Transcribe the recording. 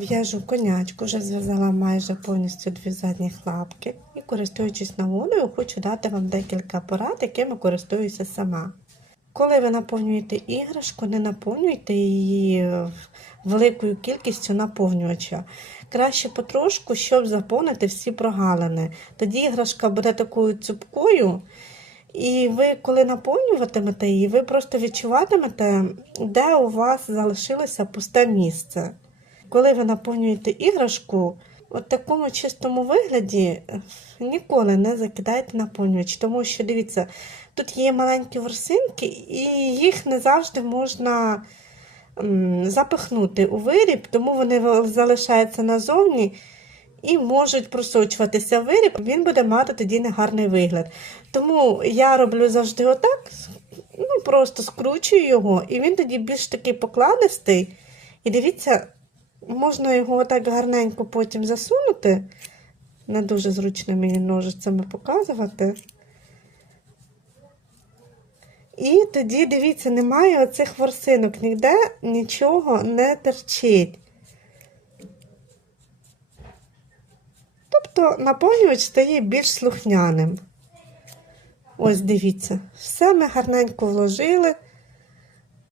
В'яжу конячку, вже зв'язала майже повністю дві задні лапки. І користуючись нагодою, хочу дати вам декілька порад, якими користуюся сама. Коли ви наповнюєте іграшку, не наповнюйте її великою кількістю наповнювача. Краще потрошку, щоб заповнити всі прогалини. Тоді іграшка буде такою цупкою, і ви, коли наповнюватимете її, ви просто відчуватимете, де у вас залишилося пусте місце. Коли ви наповнюєте іграшку, в такому чистому вигляді е, ніколи не закидайте наповнювач, тому що дивіться, тут є маленькі ворсинки, і їх не завжди можна запихнути у виріб, тому вони залишаються назовні і можуть просочуватися виріб, він буде мати тоді негарний вигляд. Тому я роблю завжди отак, ну просто скручую його, і він тоді більш такий покладистий. І дивіться, можна його отак гарненько потім засунути. Не дуже зручно мені ножицями показувати. І тоді, дивіться, немає оцих ворсинок, ніде нічого не терчить. Тобто наповнювач стає більш слухняним. Ось дивіться, все ми гарненько вложили.